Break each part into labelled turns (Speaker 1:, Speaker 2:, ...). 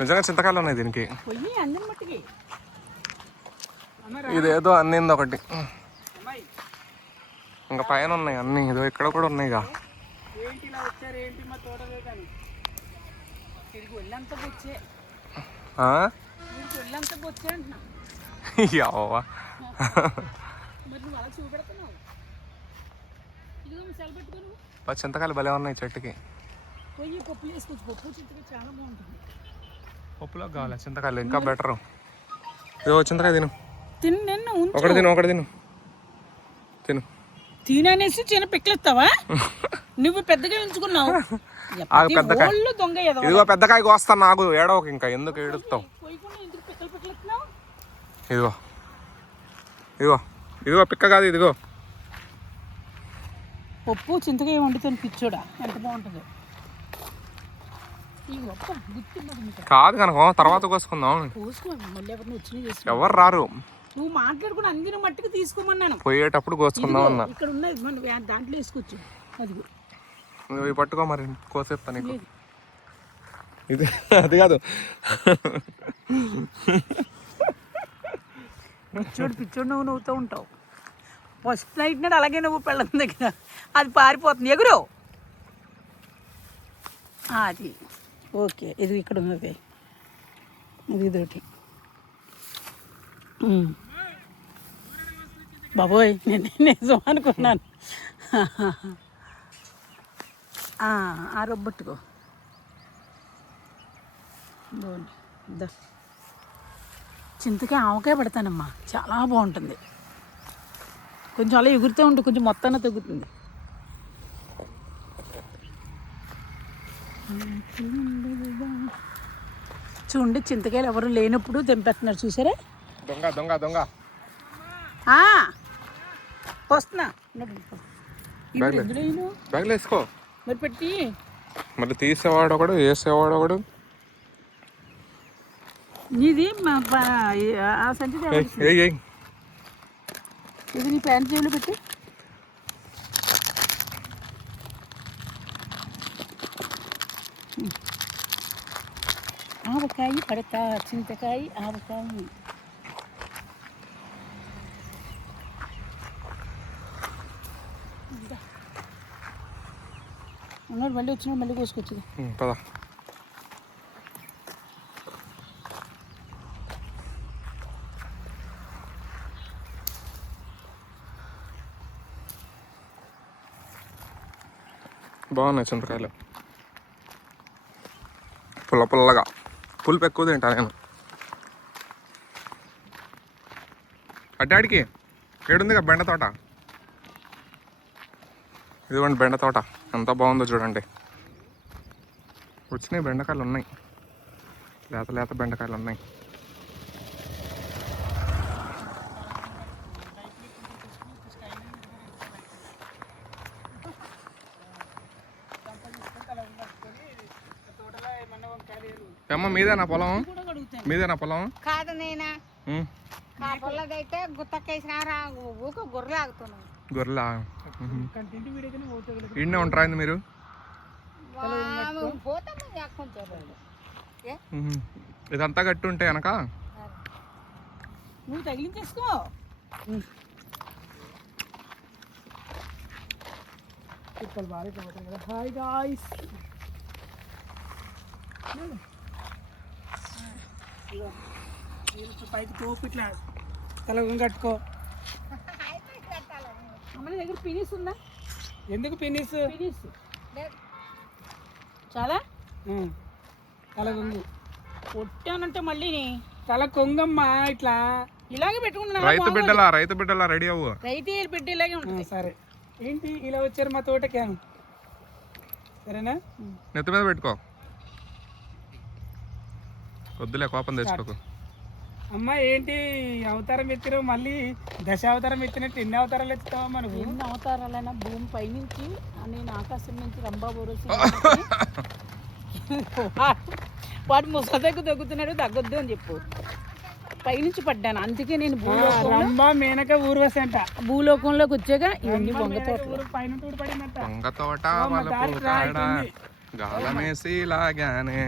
Speaker 1: నిజంగా
Speaker 2: చింతకాయలు ఉన్నాయి దీనికి. ఇదేదో అన్నింది ఒకటి. ఇంకా పైన ఉన్నాయి అన్ని. ఇదో ఇక్కడ కూడా ఉన్నాయిగా బా చింతకాయలు భలే ఉన్నాయి చెట్టుకి.
Speaker 1: పొయ్యి పప్పు వేసుకోవచ్చు పప్పు చింతగా చాలా బాగుంటుంది.
Speaker 2: పప్పులో కావాలి? చింతకాయలు ఇంకా బెటర్ ఇదో చింతకాయ తిను.
Speaker 1: తిని నిన్న
Speaker 2: ఒకటి తిను ఒకటి తిను. తిను.
Speaker 1: తిననేసి చిన్న పిక్కలెత్తావా నువ్వు పెద్దగా ఉంచుకున్నావు.
Speaker 2: ఇదిగో పెద్దకాయ కోస్తాను నాకు ఏడవకు ఇంకా. ఎందుకు ఏడుస్తావు? ఇదిగో. ఇదిగో. ఇదిగో పిక్క కాదు ఇదిగో.
Speaker 1: పప్పు చింతకాయ వండుతాను పిచ్చోడా? ఎంత బాగుంటుందో ఈ గొప్ప గుర్తున్నది మీకు
Speaker 2: కాదు కనుక తర్వాత కోసుకుందాం. ఎవరు రారు?
Speaker 1: నువ్వు మాట్లాడుకుని అందిన మట్టుకు తీసుకోమన్నాను.
Speaker 2: పోయేటప్పుడు కోసుకుందాం అన్న.
Speaker 1: ఇక్కడ ఉన్నది మన దాంట్లో వేసుకోవచ్చు. అది
Speaker 2: నువ్వు పట్టుకో మరి కోసేస్తా నీకు. ఇది అది కాదు.
Speaker 1: పిచ్చోడు పిచ్చోడు నువ్వు నవ్వుతూ ఉంటావు. ఫస్ట్ నైట్ నాడు అలాగే నువ్వు పెళ్ళం దగ్గర. అది పారిపోతుంది. ఎగురు. అది. ఓకే ఇది ఇక్కడ ఉన్నది. ఇది ఇదొకటి బాబోయ్ నేను నిజం అనుకున్నాను. ఆ, రొబ్బట్టుకో బాగుంది. దా. చింతకాయ ఆవకాయ పెడతానమ్మా. చాలా బాగుంటుంది. కొంచెం అలా ఎగురుతూ ఉంటుంది కొంచెం మొత్తాన తగ్గుతుంది చూడండి చింతకాయలు ఎవరు లేనప్పుడు తెంపేస్తున్నారు చూసారా?
Speaker 2: దొంగ దొంగ దొంగ.
Speaker 1: వస్తున్నా?
Speaker 2: బ్యాగ్లో. వేసుకో.
Speaker 1: మరి పెట్టి.
Speaker 2: తీసేవాడు ఒకడు వేసేవాడు ఒకడు.
Speaker 1: ఇది మా ఆ సంచి ఇది నీ ప్యాంట్ జేబులో పెట్టి. ఆవకాయ పడతా చింతకాయ ఆవకాయ. ఉన్నాడు మళ్ళీ వచ్చినాడు మళ్ళీ కోసుకొచ్చింది
Speaker 2: ఉమ్, బాగున్నాయి చింతకాయలు. పుల్ల పుల్లగా. పులుపు ఎక్కువ తింటా నేను. అడ్డాడికి ఏడుందిగా బెండ తోట? ఇదిగోండి బెండ తోట. ఎంత బాగుందో చూడండి. వచ్చినాయి బెండకాయలు ఉన్నాయి లేత లేత బెండకాయలు ఉన్నాయి ఏమ్మా పొలం. మీదేనా పొలం.
Speaker 3: కాదు నేనా? గుత్తకేసిన ఊక గొర్రెలు?
Speaker 2: గొర్రెలా ఉంటారా మీరు. ఇదంతా గట్టి ఉంటే వెనక
Speaker 1: నువ్వు తగిలించేసుకో. హాయ్ గాయ్స్ పైకి తోపు ఇట్లా తలగం కట్టుకో. అమ్మ దగ్గర పినిస్ ఉందా?
Speaker 4: ఎందుకు
Speaker 1: పినిస్
Speaker 3: లేదు.
Speaker 1: చాలా?
Speaker 4: తలగొంగు
Speaker 1: కొట్టానంటే మళ్ళీ
Speaker 4: తల కొంగమ్మ ఇట్లా.
Speaker 1: ఇలాగే పెట్టుకుంటున్నా
Speaker 2: రైతు బిడ్డలా రైతు బిడ్డలా రెడీ అవ్వు.
Speaker 1: రైతు పెట్టి ఇలాగే ఉంటుంది.
Speaker 4: సరే. ఏంటి? ఇలా వచ్చారు మా తోటకి సరేనా?
Speaker 2: నెత్తి మీద పెట్టుకో. వద్దులే కోపం తెచ్చుకోకు.
Speaker 4: అమ్మ ఏంటి అవతారం ఎత్తిరు? మళ్ళీ దశ అవతారం ఎత్తినట్టు ఎన్ని అవతారాలు ఎత్తుతావా మనకు
Speaker 1: ఎన్ని అవతారాలైనా భూమి పైనుంచి నేను ఆకాశం నుంచి రంబాబోరసి వాడు ముసలి దగ్గర తగ్గుతున్నాడు తగ్గొద్దు అని చెప్పు. పైనుంచి పడ్డాను అందుకే నేను భూలోకంలో
Speaker 4: రంభ మేనక ఊర్వశి అంట
Speaker 1: భూలోకంలోకి వచ్చాక ఇవన్నీ వంగ తోటలు.
Speaker 4: పైన
Speaker 2: తోట. గాలమేసి లాగానే.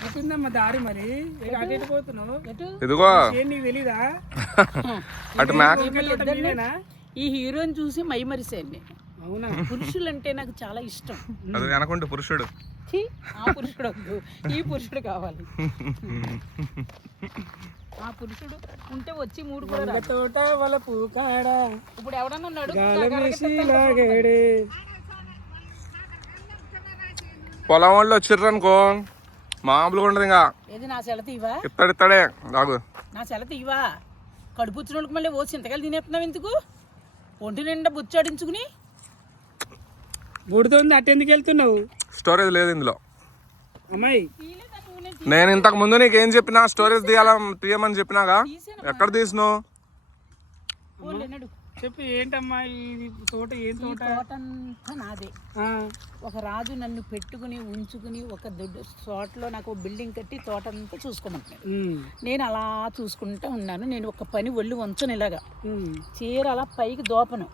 Speaker 4: చెప్పిందమ్మా దారి మరి? ఏ అటు ఎటు పోతున్నావు?
Speaker 1: ఎటు?
Speaker 2: ఇదిగో.
Speaker 4: ఏం నీకు తెలీదా?
Speaker 2: అటు మ్యాక్
Speaker 4: మీరేనా?
Speaker 1: ఈ హీరోని చూసి మైమరిసాను నేను
Speaker 4: అవునా?
Speaker 1: పురుషులంటే నాకు చాలా ఇష్టం.
Speaker 2: అది వెనకుంటే పురుషుడు.
Speaker 1: ఛీ, ఆ పురుషుడు వద్దు. ఈ పురుషుడు కావాలి. ఆ పురుషుడు ఉంటే వచ్చి మూడు కూడా.
Speaker 4: తోట వాళ్ళ పూకాడ
Speaker 1: ఇప్పుడు ఎవడన్నా ఉన్నాడు
Speaker 2: పొలం వాళ్ళు వచ్చిర్రు అనుకో. మామూలుగా ఉండదు ఇంకా.
Speaker 1: ఏది నా సెల తీవా
Speaker 2: ఇత్తడి ఇత్తడే. రాగు
Speaker 1: నా సెల తీవా కడుపు వచ్చిన వాళ్ళకి మళ్ళీ ఓ చింతకాయలు తినేస్తున్నావు ఎందుకు? ఒంటి నిండా బుచ్చాడించుకుని
Speaker 4: బుడితోంది అటు ఎందుకు వెళ్తున్నావు?
Speaker 2: స్టోరేజ్ లేదు ఇందులో.
Speaker 4: అమ్మాయి.
Speaker 2: నేను ఇంతకు ముందు నీకు ఏం చెప్పినా స్టోరేజ్ తీయాల తీయమని చెప్పినాగా. ఎక్కడ తీసినావు?
Speaker 4: చెప్పు ఏంటమ్మా ఇది తోట ఏం
Speaker 1: ఈ
Speaker 4: తోట?
Speaker 1: తోటంతా నాదే. ఒక రాజు నన్ను పెట్టుకుని ఉంచుకుని ఒక దొడ్డు తోటలో నాకు బిల్డింగ్ కట్టి తోటంతా చూసుకోమంటున్నాడు
Speaker 4: ఉమ్,
Speaker 1: నేను అలా చూసుకుంటూ ఉన్నాను. నేను ఒక పని ఒళ్ళు వంచను ఇలాగా. చీర అలా పైకి దోపను.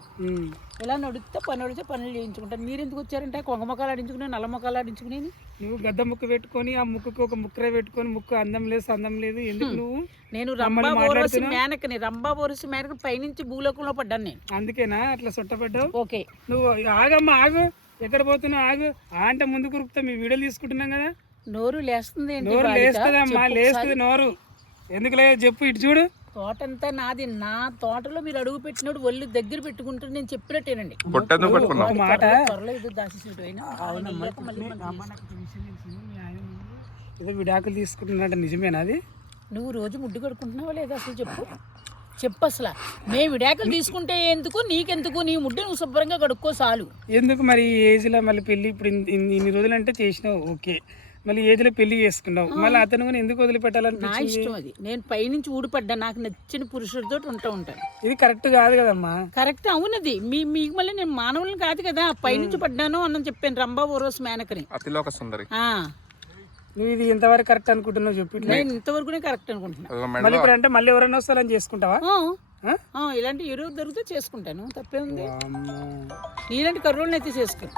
Speaker 1: ఇలా నడిస్తే పని నడితే పనులు చేయించుకుంటాను మీరు ఎందుకు వచ్చారంటే కొంగ మొక్కలు ఆడించుకుని నల్ల మొక్కలు ఆడించుకుని
Speaker 4: నువ్వు గద్ద ముక్క పెట్టుకొని ఆ ముక్కుకి ఒక ముక్కరే పెట్టుకొని ముక్కు అందం లేదు సందం లేదు ఎందుకు నువ్వు?
Speaker 1: నేను రంభా మేనకని రంభా ఓరసి మేనక పైనుంచి భూలోకంలో పడ్డాను నేను.
Speaker 4: అందుకేనా? అట్లా సొట్టపడ్డావు?
Speaker 1: ఓకే.
Speaker 4: నువ్వు ఆగమ్మా ఆగు. ఎక్కడ పోతున్నావు? ఆగు. ఆ అంటే ముందు కురుకుతా మీ వీడియోలు తీసుకుంటున్నాం కదా?
Speaker 1: నోరు లేస్తుంది
Speaker 4: నోరు? లేస్తుందమ్మా
Speaker 1: చెప్పు
Speaker 4: లేస్తుంది నోరు. ఎందుకు లేదు చెప్పు ఇటు చూడు.
Speaker 1: తోటంతా నాది. నా తోటలో మీరు అడుగు పెట్టినప్పుడు ఒళ్ళు దగ్గర పెట్టుకుంటూ నేను చెప్పినట్టేనండి.
Speaker 4: మాట.
Speaker 1: త్వరలో ఇది.
Speaker 4: ఏదో విడాకులు తీసుకుంటున్నట్టు నిజమేనా అది?
Speaker 1: నువ్వు రోజు ముడ్డు కడుకుంటున్నావా లేదా అసలు చెప్పు. చెప్పు అసలు. మేము విడాకులు తీసుకుంటే ఎందుకు నీకెందుకు నీ ముడ్డు నువ్వు శుభ్రంగా కడుక్కో చాలు.
Speaker 4: ఎందుకు మరి ఈ ఏజ్లో మళ్ళీ పెళ్ళి ఇప్పుడు ఇన్ని రోజులు అంటే చేసినావు? ఓకే. మళ్ళీ ఏజ్లో పెళ్ళి చేసుకున్నావు? మళ్ళీ అతను కూడా ఎందుకు
Speaker 1: నా
Speaker 4: వదిలిపెట్టాలనిపించింది?
Speaker 1: ఇష్టం అది నేను పైనుంచి ఊడిపడ్డా నాకు నచ్చిన పురుషుడితో ఉంటా ఉంటాను
Speaker 4: ఇది కరెక్ట్ కాదు కదమ్మా.
Speaker 1: కరెక్ట్ అవునది. మీ మీకు మళ్ళీ నేను మానవులను కాదు కదా పైనుంచి పడ్డాను అన్న చెప్పాను రంభా ఓరోస్ మేనకని.
Speaker 2: అతిలోక సుందరి.
Speaker 1: ఆ,
Speaker 4: నువ్వు ఇది ఎంతవరకు కరెక్ట్ అనుకుంటున్నావు చెప్పి ఇట్లా.
Speaker 1: నేను ఇంతవరకునే కరెక్ట్ అనుకుంటున్నా.
Speaker 2: అదిగో
Speaker 4: మళ్ళీ ఇప్పుడు అంటే మళ్ళీ ఎవరైనా వస్తారని చేసుకుంటావా?
Speaker 1: ఆ,
Speaker 4: ఆ?
Speaker 1: ఆ, ఇలాంటి ఎరువు దొరికితే చేసుకుంటాను. తప్పే ఉంది.
Speaker 4: అమ్మో.
Speaker 1: నీలాంటి కర్రోళ్ళని అయితే చేసుకోను.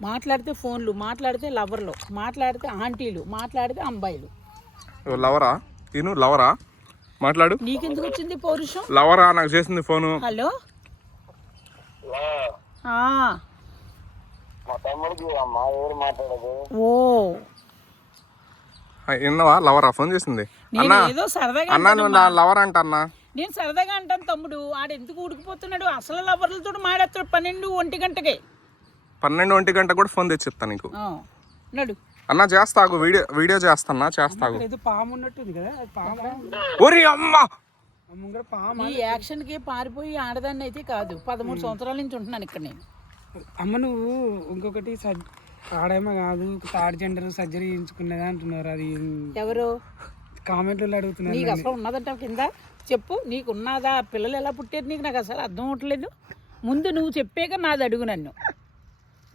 Speaker 1: మాట్లాడితే ఫోన్లు మాట్లాడితే లవర్లు మాట్లాడితే ఆంటీలు మాట్లాడితే అమ్మాయిలు.
Speaker 2: లవరా? తిను లవరా? మాట్లాడు.
Speaker 1: నీకెందుకు వచ్చింది పౌరుషం?
Speaker 2: లవరా నాకు చేసింది ఫోను.
Speaker 1: హలో? ఆ, ఓ.
Speaker 2: విన్నావా? లవరా ఫోన్ చేసింది.
Speaker 1: నేను ఏదో సరదాగా
Speaker 2: అన్నా నువ్వు నా లవర్ అంట అన్నా
Speaker 1: నేను సరదాగా అంటాను తమ్ముడు. ఆడు ఎందుకు ఊడికిపోతున్నాడు అసలు లవర్లతో మాడేస్తాడు పన్నెండు ఒంటి గంటకే.
Speaker 2: పన్నెండు ఒంటి గంట కూడా ఫోన్ తెచ్చిస్తా నీకు.
Speaker 1: ఆ, నడు.
Speaker 2: అన్నా చేస్తాగు వీడియో వీడియో చేస్తానా చేస్తాగు
Speaker 4: ఏదో పాము ఉన్నట్టుంది కదా అది పాము
Speaker 2: ఒరి అమ్మా!
Speaker 1: ఈ యాక్షన్కి పారిపోయి ఆడదాన్ని అయితే కాదు. పదమూడు సంవత్సరాల నుంచి ఉంటున్నాను ఇక్కడ నేను.
Speaker 4: అమ్మ నువ్వు ఇంకొకటి సర్జ్ ఆడేమో కాదు థర్డ్ జెండర్ సర్జరీ చేయించుకున్నదా అంటున్నారు అది.
Speaker 1: ఎవరు?
Speaker 4: కామెంట్లో అడుగుతున్నారు
Speaker 1: నీకు అసలు ఉన్నదంట కింద? చెప్పు నీకు ఉన్నదా పిల్లలు ఎలా పుట్టారు నీకు? నాకు అసలు అర్థం అవట్లేదు. ముందు నువ్వు చెప్పాక నాది అడుగు నన్ను.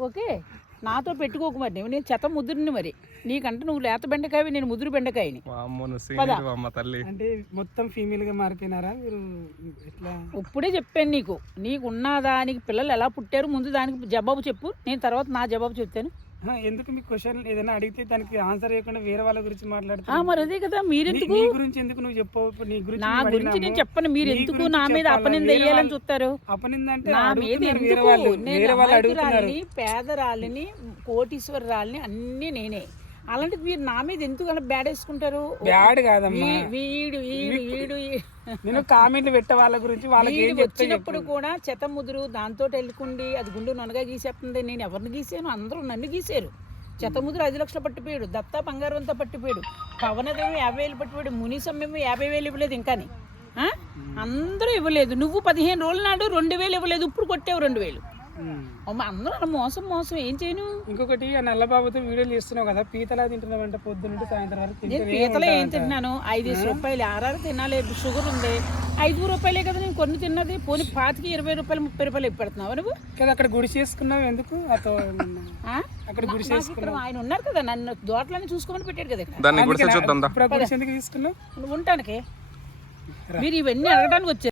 Speaker 1: ఓకే? నాతో పెట్టుకోకు మరి నువ్వు. నేను చెత్త ముద్దురిని మరి. నీకంటే నువ్వు లేత బెండకాయవి నేను ముదురు బెండకాయని.
Speaker 2: తల్లి.
Speaker 4: అంటే మొత్తం ఫీమేల్గా మారిపోయినారా మీరు?
Speaker 1: ఇప్పుడే చెప్పాను నీకు. నీకు ఉన్నదా నీకు పిల్లలు ఎలా పుట్టారు ముందు దానికి జవాబు చెప్పు. నేను తర్వాత నా జవాబు చెప్తాను.
Speaker 4: ఎందుకు మీ క్వశ్చన్ ఏదైనా అడిగితే దానికి ఆన్సర్ ఇవ్వకుండా వేరే వాళ్ళ గురించి మాట్లాడుతున్నా
Speaker 1: మరి అదే కదా మీరెందుకు?
Speaker 4: నీ గురించి ఎందుకు నువ్వు చెప్పవు? నీ గురించి
Speaker 1: నా గురించి నేను. చెప్పను. మీరు ఎందుకు నా మీద? అపనింద వేయాలని చూస్తారు?
Speaker 4: అపనిందంటే
Speaker 1: నా మీద ఎందుకు? నేను
Speaker 4: వేరే వాళ్ళు అడుగుతున్నారు.
Speaker 1: అమాయకురాలిని పేదరాలిని కోటీశ్వరరాలిని అన్నీ నేనే. అలాంటిది మీరు నా మీద ఎందుకు అలా బ్యాడ్ వేసుకుంటారు?
Speaker 4: బ్యాడ్ కాదమ్మా.
Speaker 1: వీడు వీడు వీడు
Speaker 4: నేను కామెంట్లు పెట్టే వాళ్ళ గురించి వాళ్ళకి ఏం
Speaker 1: వచ్చినప్పుడు కూడా చెత్త ముదురు దాంతో వెళ్ళకుండి అది గుండు నొనగా గీసేస్తుంది. నేను ఎవరిని గీసాను? అందరూ నన్ను గీసారు. చెత్త ముదురు ఐదు లక్షలు పట్టిపోయాడు. దత్తా బంగారం అంతా పట్టిపోయాడు. పవనదేమో యాభై వేలు పట్టిపోయాడు. మునీసం ఏమో యాభై వేలు ఇవ్వలేదు ఇంకాని. ఆ? అందరూ ఇవ్వలేదు. నువ్వు పదిహేను రోజుల నాడు రెండు వేలు ఇవ్వలేదు. ఇప్పుడు కొట్టావు రెండు వేలు. అందరూ అలా మోసం మోసం. ఏం చేయను?
Speaker 4: ఇంకొకటి ఆ నల్లబాబుతో వీడియోలు చేస్తున్నావు కదా పీతలా తింటున్నావంట పొద్దు నుండి సాయంత్రం వరకు
Speaker 1: నేను పీతలో ఏం తిన్నాను? ఐదు రూపాయలు ఆరారు తినాలి షుగర్ ఉంది. ఐదు రూపాయలే కదా నేను కొన్ని తిన్నది. పోనీ పాతికి ఇరవై రూపాయలు ముప్పై రూపాయలు పెడుతున్నావు నువ్వు?
Speaker 4: కదా అక్కడ గుడి చేసుకున్నావు ఎందుకు? అతో
Speaker 1: ఆ?
Speaker 4: అక్కడ గుడి
Speaker 1: ఇక్కడ ఆయన ఉన్నారు కదా నన్ను దోటలని చూసుకోమని పెట్టాడు కదా ఇక్కడ.
Speaker 2: దాన్ని గుడిసె చూద్దాం
Speaker 4: తీసుకున్నావు?
Speaker 1: ఉండటానికి. మీరు ఇవన్నీ అడగడానికి వచ్చారు.